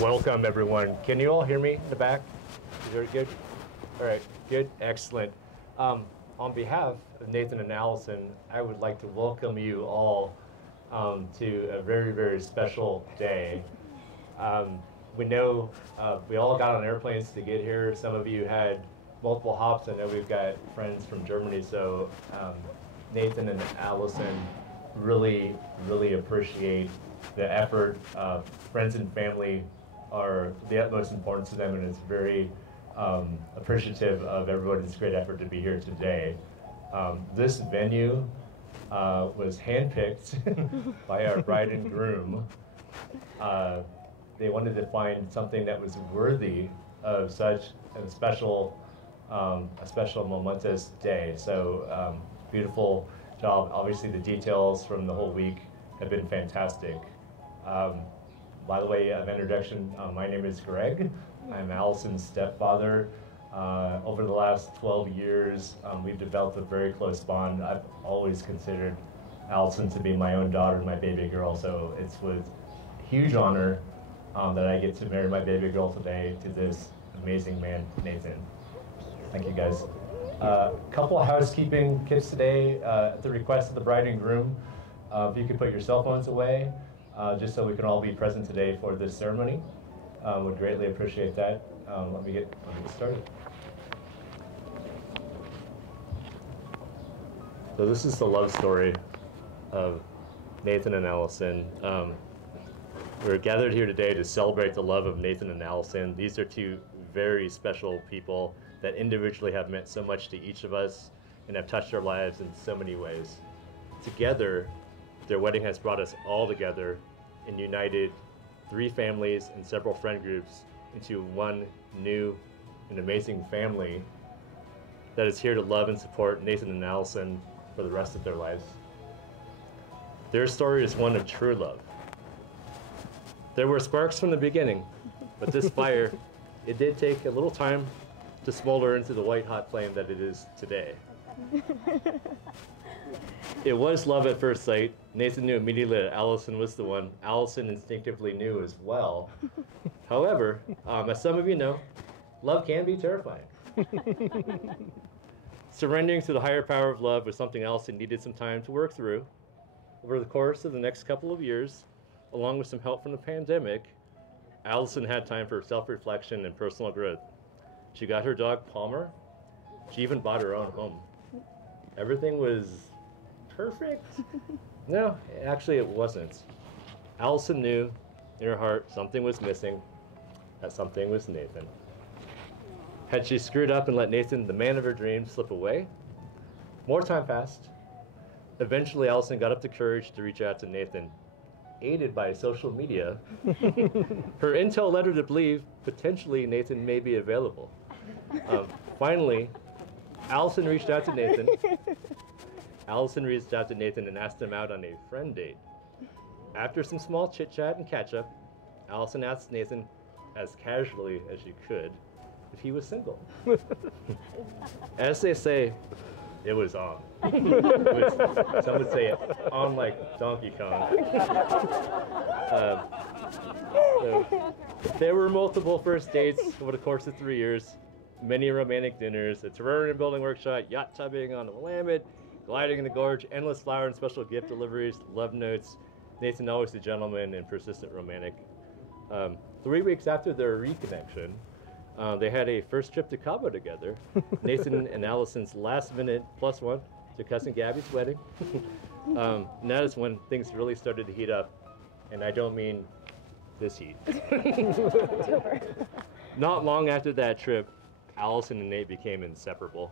Welcome, everyone. Can you all hear me in the back? Is it good? All right, good, excellent. On behalf of Nathan and Allison, I would like to welcome you all to a very, very special day. We know we all got on airplanes to get here. Some of you had multiple hops. I know we've got friends from Germany, so Nathan and Allison really, really appreciate the effort. Friends and family are the utmost importance to them, and it's very appreciative of everybody's great effort to be here today. This venue was handpicked by our bride and groom. They wanted to find something that was worthy of such a special momentous day. So beautiful job. Obviously the details from the whole week have been fantastic. By the way, of introduction, my name is Greg. I'm Allison's stepfather. Over the last 12 years, we've developed a very close bond. I've always considered Allison to be my own daughter, my baby girl, so it's with huge honor that I get to marry my baby girl today to this amazing man, Nathan. Thank you, guys. Couple of housekeeping tips today at the request of the bride and groom. If you could put your cell phones away, just so we can all be present today for this ceremony. Would greatly appreciate that. Let me get started. So this is the love story of Nathan and Allison. We're gathered here today to celebrate the love of Nathan and Allison. These are two very special people that individually have meant so much to each of us and have touched our lives in so many ways. Together, their wedding has brought us all together and united 3 families and several friend groups into one new and amazing family that is here to love and support Nathan and Allison for the rest of their lives. Their story is one of true love. There were sparks from the beginning, but this fire, it did take a little time to smolder into the white hot flame that it is today. It was love at first sight. Nathan knew immediately that Allison was the one. Allison instinctively knew as well. However, as some of you know, love can be terrifying. Surrendering to the higher power of love was something Allison needed some time to work through. Over the course of the next couple of years, along with some help from the pandemic, Allison had time for self-reflection and personal growth. She got her dog Palmer. She even bought her own home. Everything was perfect? No, actually it wasn't. Allison knew in her heart something was missing. That something was Nathan. Had she screwed up and let Nathan, the man of her dreams, slip away? More time passed. Eventually Allison got up the courage to reach out to Nathan. Aided by social media, her intel led her to believe potentially Nathan may be available. Finally, Allison reached out to Nathan. Allison reached out to Nathan and asked him out on a friend date. After some small chit-chat and catch-up, Allison asked Nathan, as casually as she could, if he was single. As they say, it was on. Some would say on like Donkey Kong. So there were multiple first dates over the course of 3 years, many romantic dinners, a terrarium building workshop, yacht tubbing on the Willamette, gliding in the gorge, endless flower and special gift deliveries, love notes. Nathan always a gentleman and persistent romantic. 3 weeks after their reconnection, they had a first trip to Cabo together. Nathan and Allison's last minute +1 to cousin Gabby's wedding. And that is when things really started to heat up. And I don't mean this heat. Not long after that trip, Allison and Nate became inseparable.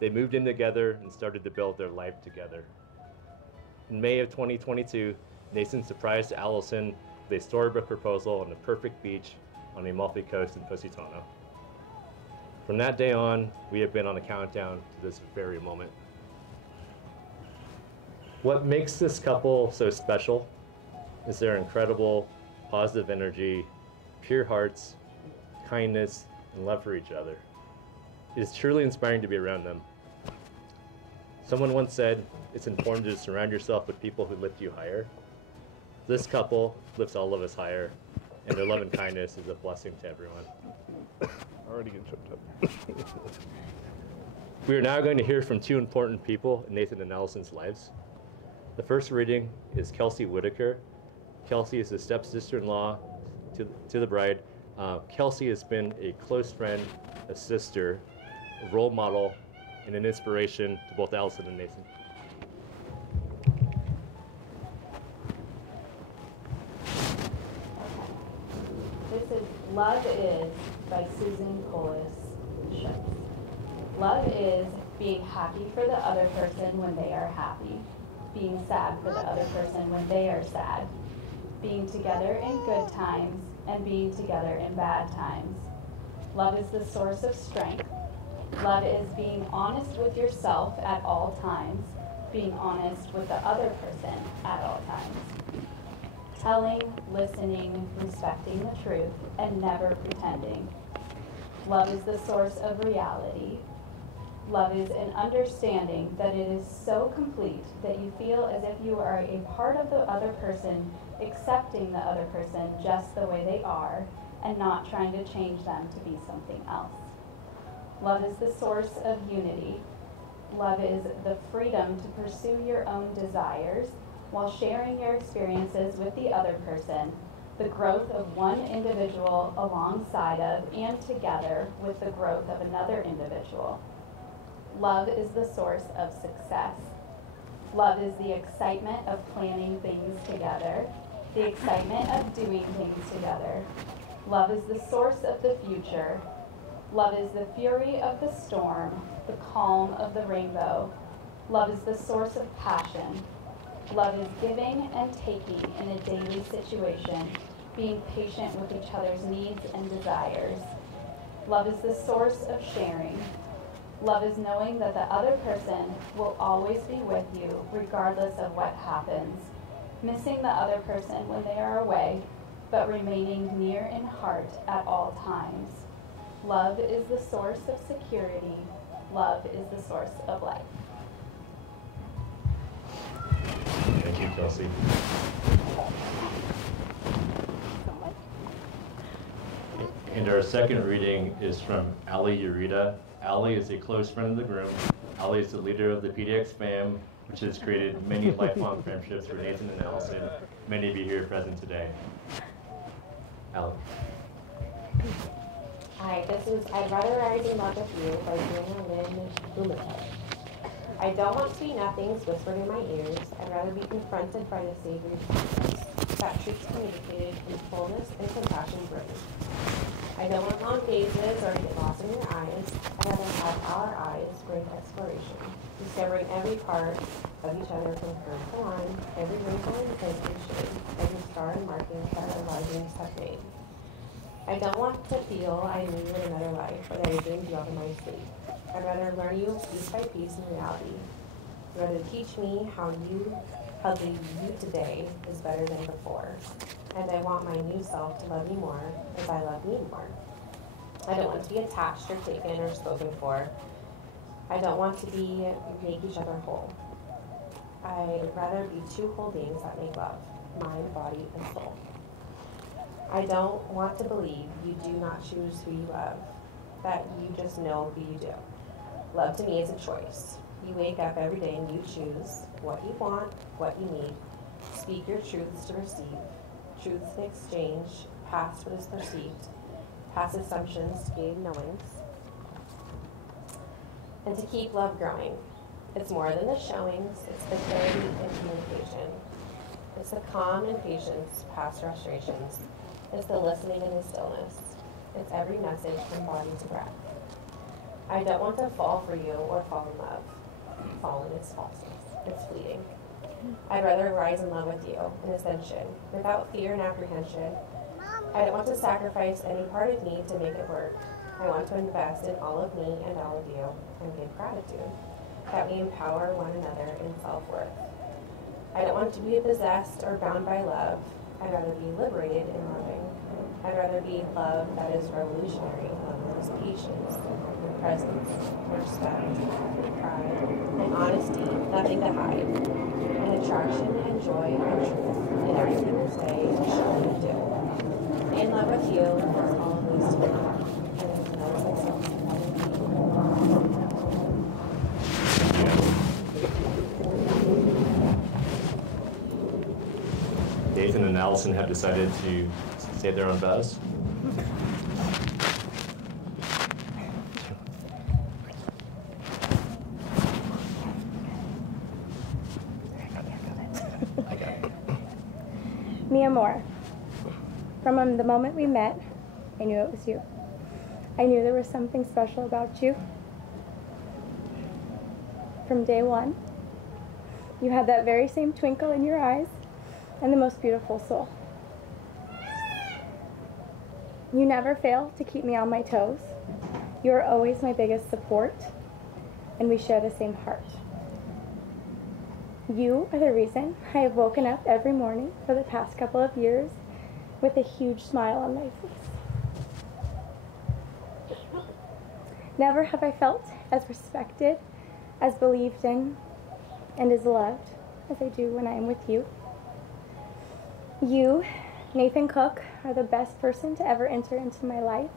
They moved in together and started to build their life together. In May of 2022, Nathan surprised Allison with a storybook proposal on the perfect beach on the Amalfi Coast in Positano. From that day on, we have been on a countdown to this very moment. What makes this couple so special is their incredible positive energy, pure hearts, kindness, and love for each other. It is truly inspiring to be around them. Someone once said, it's important to surround yourself with people who lift you higher. This couple lifts all of us higher. and their love and kindness is a blessing to everyone. Already getting choked up. We are now going to hear from two important people in Nathan and Allison's lives. The first reading is Kelsey Whitaker. Kelsey is the stepsister-in-law to the bride. Kelsey has been a close friend, a sister, a role model, and an inspiration to both Allison and Nathan. This is Love Is by Susan Colas Schutz. Love is being happy for the other person when they are happy, being sad for the other person when they are sad, being together in good times and being together in bad times. Love is the source of strength. Love is being honest with yourself at all times, being honest with the other person at all times. Telling, listening, respecting the truth, and never pretending. Love is the source of reality. Love is an understanding that it is so complete that you feel as if you are a part of the other person, accepting the other person just the way they are, and not trying to change them to be something else. Love is the source of unity. Love is the freedom to pursue your own desires while sharing your experiences with the other person, the growth of one individual alongside of and together with the growth of another individual. Love is the source of success. Love is the excitement of planning things together, the excitement of doing things together. Love is the source of the future. Love is the fury of the storm, the calm of the rainbow. Love is the source of passion. Love is giving and taking in a daily situation, being patient with each other's needs and desires. Love is the source of sharing. Love is knowing that the other person will always be with you regardless of what happens, missing the other person when they are away, but remaining near in heart at all times. Love is the source of security. Love is the source of life. Thank you, Kelsey. And our second reading is from Ali Urita. Ali is a close friend of the groom. Ali is the leader of the PDX fam, which has created many lifelong friendships for Nathan and Allison. Many of you here present today. Ali. Hi, this is I'd Rather Rise in Love with You by Lynn Blumenthal. I don't want to be nothings whispered in my ears. I'd rather be confronted by the Savior's presence. That truth's communicated in fullness and compassion brings. I don't want long gazes or to get lost in your eyes. I'd rather have our eyes bring exploration, discovering every part of each other from curve to line, every wrinkle and every shade, every star and marking that our risings have made. I don't want to feel I knew you in another life, or that I dreamed you out of my sleep. I'd rather learn you piece by piece in reality. I'd rather teach me how the you today is better than before. And I want my new self to love me more as I love me more. I don't want to be attached or taken or spoken for. I don't want to make each other whole. I'd rather be two whole beings that make love, mind, body, and soul. I don't want to believe you do not choose who you love, that you just know who you do. Love to me is a choice. You wake up every day and you choose what you want, what you need. Speak your truths to receive. Truths in exchange, past what is perceived. Past assumptions to gain knowings. And to keep love growing. It's more than the showings, it's the clarity and communication. It's the calm and patience past frustrations. It's the listening in the stillness. It's every message from body to breath. I don't want to fall for you or fall in love. Fallen is falseness. It's fleeting. I'd rather rise in love with you, in ascension, without fear and apprehension. I don't want to sacrifice any part of me to make it work. I want to invest in all of me and all of you, and give gratitude, that we empower one another in self-worth. I don't want to be possessed or bound by love. I'd rather be liberated in loving. I'd rather be love that is revolutionary, love that is patience, presence, respect, pride, and honesty, nothing to hide, and attraction and joy and truth in everything you say and show and do. heal and there's always to become. And there's no myself to Nathan and Allison have decided to say their own vows. Mi amor, from the moment we met, I knew it was you. I knew there was something special about you. From day one, you had that very same twinkle in your eyes and the most beautiful soul. You never fail to keep me on my toes. You are always my biggest support, and we share the same heart. You are the reason I have woken up every morning for the past couple of years with a huge smile on my face. Never have I felt as respected, as believed in, and as loved as I do when I am with you. You, Nathan Cook, are the best person to ever enter into my life.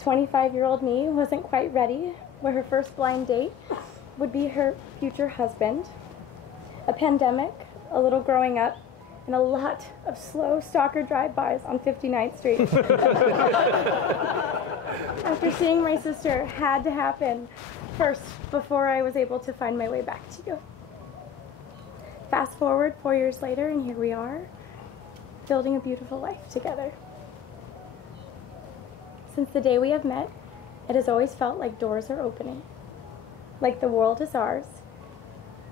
25-year-old me wasn't quite ready where her first blind date would be her future husband. A pandemic, a little growing up, and a lot of slow stalker drive-bys on 59th Street. After seeing my sister had to happen first before I was able to find my way back to you. Fast forward 4 years later, and here we are, building a beautiful life together. Since the day we have met, it has always felt like doors are opening, like the world is ours.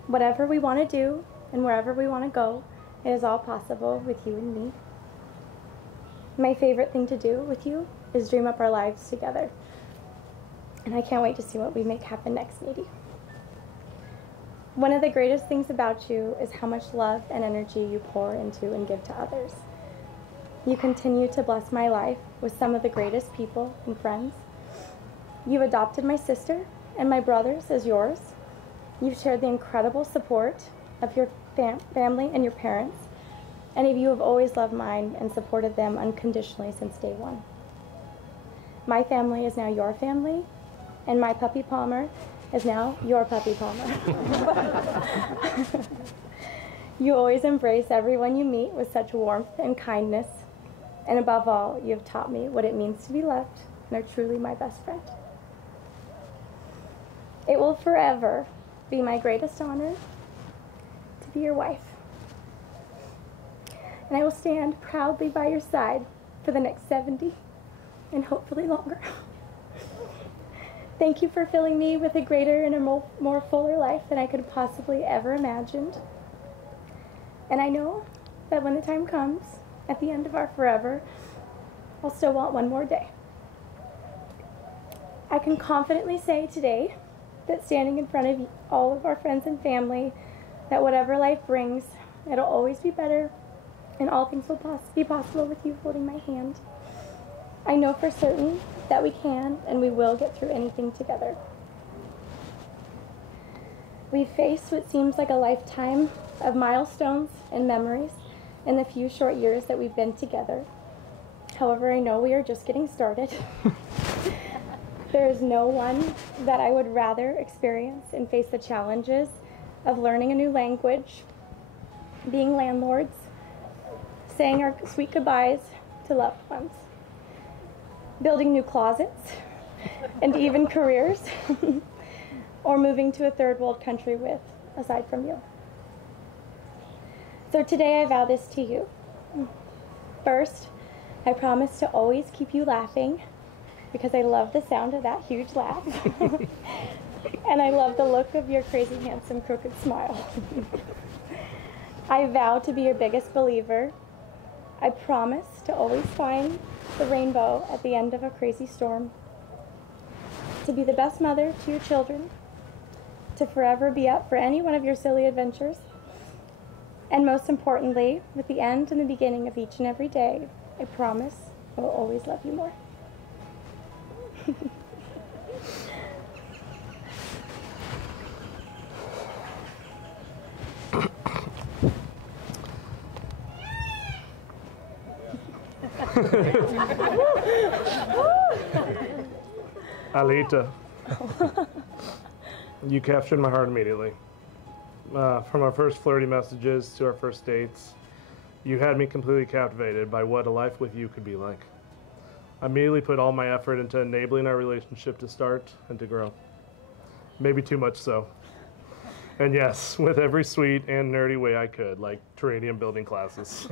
Whatever we want to do and wherever we want to go, it is all possible with you and me. My favorite thing to do with you is dream up our lives together. And I can't wait to see what we make happen next, Nady. One of the greatest things about you is how much love and energy you pour into and give to others. You continue to bless my life with some of the greatest people and friends. You've adopted my sister and my brothers as yours. You've shared the incredible support of your family and your parents. Any of you have always loved mine and supported them unconditionally since day one. My family is now your family, and my puppy Palmer is now your puppy Palmer. You always embrace everyone you meet with such warmth and kindness, and above all, you have taught me what it means to be loved and are truly my best friend. It will forever be my greatest honor to be your wife. And I will stand proudly by your side for the next 70 and hopefully longer. Thank you for filling me with a greater and a more fuller life than I could have possibly ever imagined. And I know that when the time comes, at the end of our forever, I'll still want one more day. I can confidently say today that standing in front of all of our friends and family, that whatever life brings, it'll always be better, and all things will be possible with you holding my hand. I know for certain that we can and we will get through anything together. We've faced what seems like a lifetime of milestones and memories in the few short years that we've been together. However, I know we are just getting started. There is no one that I would rather experience and face the challenges of learning a new language, being landlords, saying our sweet goodbyes to loved ones, building new closets, and even careers, or moving to a third world country with, aside from you. So today I vow this to you. First, I promise to always keep you laughing, because I love the sound of that huge laugh. And I love the look of your crazy, handsome, crooked smile. I vow to be your biggest believer. I promise to always find the rainbow at the end of a crazy storm. To be the best mother to your children. To forever be up for any one of your silly adventures. And most importantly, with the end and the beginning of each and every day, I promise I will always love you more. Alita, you captured my heart immediately. From our first flirty messages to our first dates, you had me completely captivated by what a life with you could be like. I immediately put all my effort into enabling our relationship to start and to grow. Maybe too much so. And yes, with every sweet and nerdy way I could, like terrarium building classes.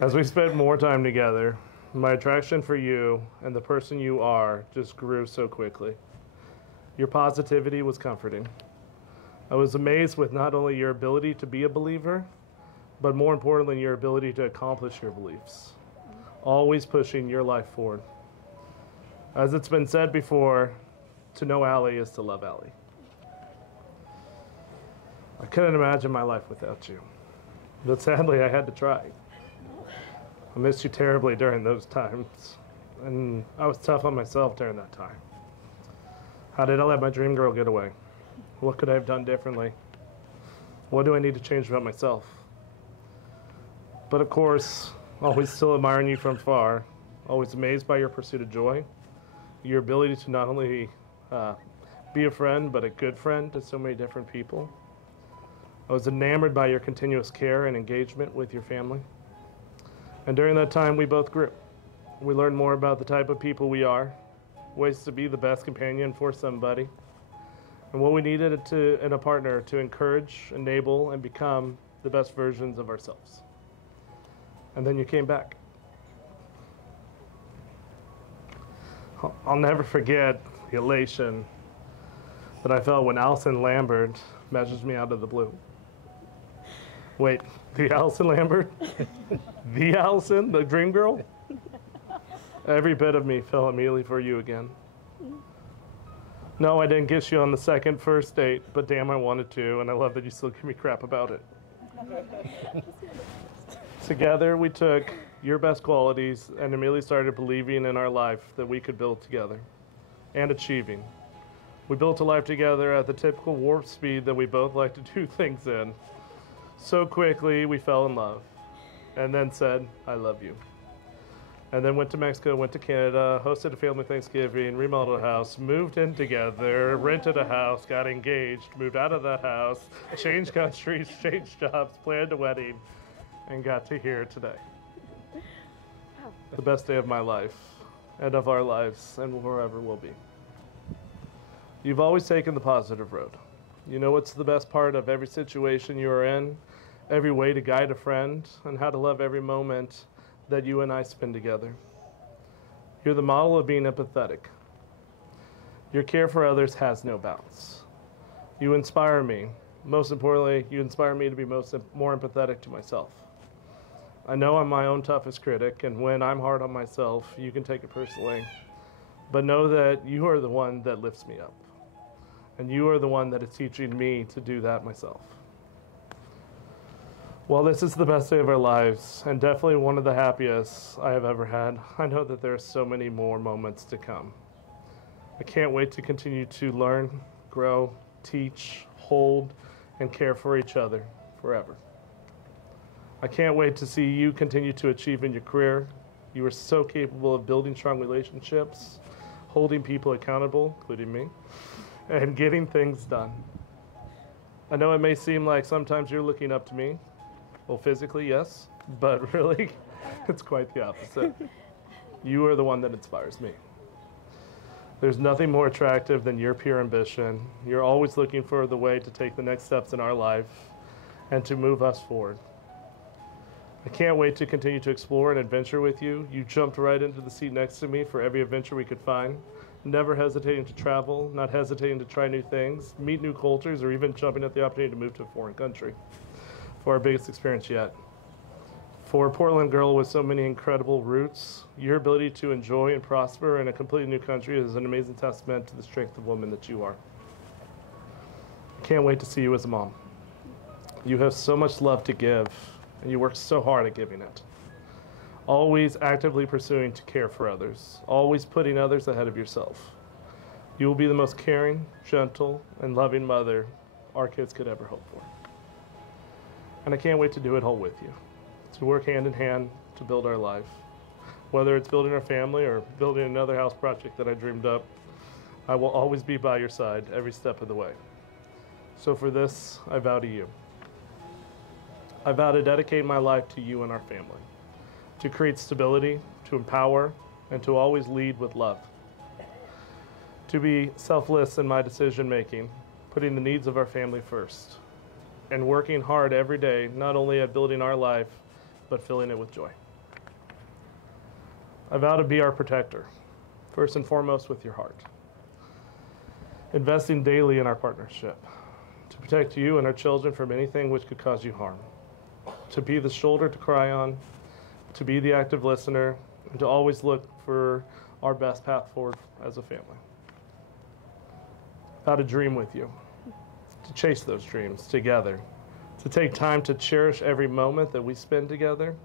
As we spent more time together, my attraction for you and the person you are just grew so quickly. Your positivity was comforting. I was amazed with not only your ability to be a believer, but more importantly, your ability to accomplish your beliefs, always pushing your life forward. As it's been said before, to know Allie is to love Allie. I couldn't imagine my life without you, but sadly I had to try. I missed you terribly during those times, and I was tough on myself during that time. How did I let my dream girl get away? What could I have done differently? What do I need to change about myself? But of course, always still admiring you from far, always amazed by your pursuit of joy, your ability to not only be a friend, but a good friend to so many different people. I was enamored by your continuous care and engagement with your family. And during that time, we both grew. We learned more about the type of people we are, ways to be the best companion for somebody, and what we needed in a partner to encourage, enable, and become the best versions of ourselves. And then you came back. I'll never forget the elation that I felt when Allison Lambert messaged me out of the blue. Wait, the Allison Lambert? The Allison, the dream girl? Every bit of me fell immediately for you again. No, I didn't kiss you on the first date, but damn, I wanted to, and I love that you still give me crap about it. Together, we took your best qualities and immediately started believing in our life that we could build together and achieving. We built a life together at the typical warp speed that we both like to do things in. So quickly, we fell in love and then said, I love you. And then went to Mexico, went to Canada, hosted a family Thanksgiving, remodeled a house, moved in together, rented a house, got engaged, moved out of that house, changed countries, changed jobs, planned a wedding, and got to here today. The best day of my life and of our lives and wherever we'll be. You've always taken the positive road. You know what's the best part of every situation you are in, every way to guide a friend, and how to love every moment that you and I spend together. You're the model of being empathetic. Your care for others has no bounds. You inspire me. Most importantly, you inspire me to be more empathetic to myself. I know I'm my own toughest critic, and when I'm hard on myself, you can take it personally. But know that you are the one that lifts me up. And you are the one that is teaching me to do that myself. While this is the best day of our lives, and definitely one of the happiest I have ever had, I know that there are so many more moments to come. I can't wait to continue to learn, grow, teach, hold, and care for each other forever. I can't wait to see you continue to achieve in your career. You are so capable of building strong relationships, holding people accountable, including me, and getting things done. I know it may seem like sometimes you're looking up to me. Well, physically, yes, but really, it's quite the opposite. You are the one that inspires me. There's nothing more attractive than your pure ambition. You're always looking for the way to take the next steps in our life and to move us forward. I can't wait to continue to explore and adventure with you. You jumped right into the seat next to me for every adventure we could find, never hesitating to travel, not hesitating to try new things, meet new cultures, or even jumping at the opportunity to move to a foreign country for our biggest experience yet. For a Portland girl with so many incredible roots, your ability to enjoy and prosper in a completely new country is an amazing testament to the strength of woman that you are. I can't wait to see you as a mom. You have so much love to give, and you work so hard at giving it. Always actively pursuing to care for others, always putting others ahead of yourself. You will be the most caring, gentle, and loving mother our kids could ever hope for. And I can't wait to do it all with you. To work hand in hand to build our life. Whether it's building our family or building another house project that I dreamed up, I will always be by your side every step of the way. So for this, I vow to you. I vow to dedicate my life to you and our family, to create stability, to empower, and to always lead with love. To be selfless in my decision making, putting the needs of our family first, and working hard every day, not only at building our life, but filling it with joy. I vow to be our protector, first and foremost with your heart, investing daily in our partnership, to protect you and our children from anything which could cause you harm, to be the shoulder to cry on, to be the active listener, and to always look for our best path forward as a family. How to dream with you, to chase those dreams together, to take time to cherish every moment that we spend together,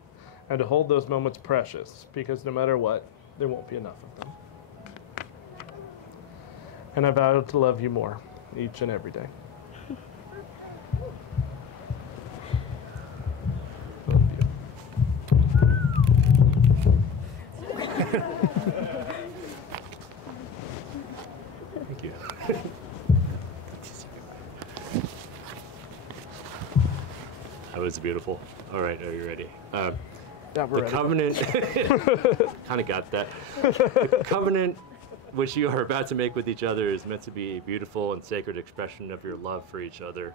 and to hold those moments precious, because no matter what, there won't be enough of them. And I vow to love you more each and every day. Love you. Thank you. That was beautiful. All right, are you ready? Yeah, we're The ready. covenant, kind of got that. The covenant which you are about to make with each other is meant to be a beautiful and sacred expression of your love for each other.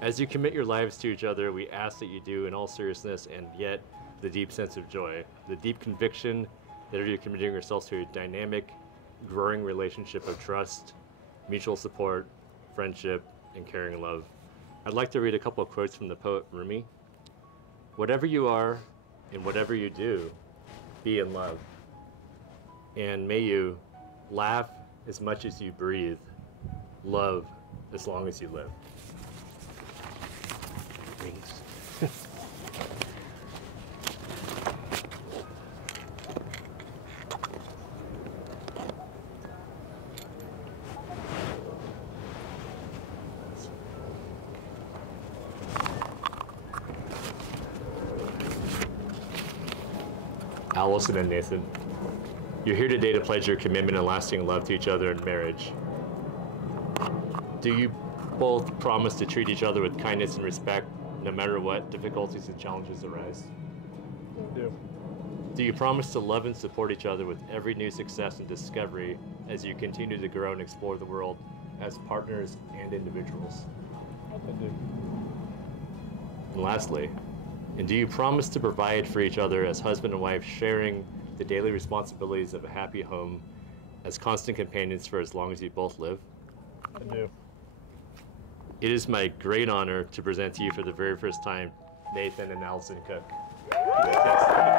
As you commit your lives to each other, we ask that you do in all seriousness and yet the deep sense of joy, the deep conviction that you're committing yourselves to a dynamic, growing relationship of trust, mutual support, friendship, and caring love. I'd like to read a couple of quotes from the poet Rumi. Whatever you are and whatever you do, be in love. And may you laugh as much as you breathe, love as long as you live. Thanks. Allison and Nathan, you're here today to pledge your commitment and lasting love to each other in marriage. Do you both promise to treat each other with kindness and respect no matter what difficulties and challenges arise? Yeah. Do you promise to love and support each other with every new success and discovery as you continue to grow and explore the world as partners and individuals? I do. And lastly, and do you promise to provide for each other as husband and wife, sharing the daily responsibilities of a happy home as constant companions for as long as you both live? I do. It is my great honor to present to you for the very first time, Nathan and Allison Cook. Yes.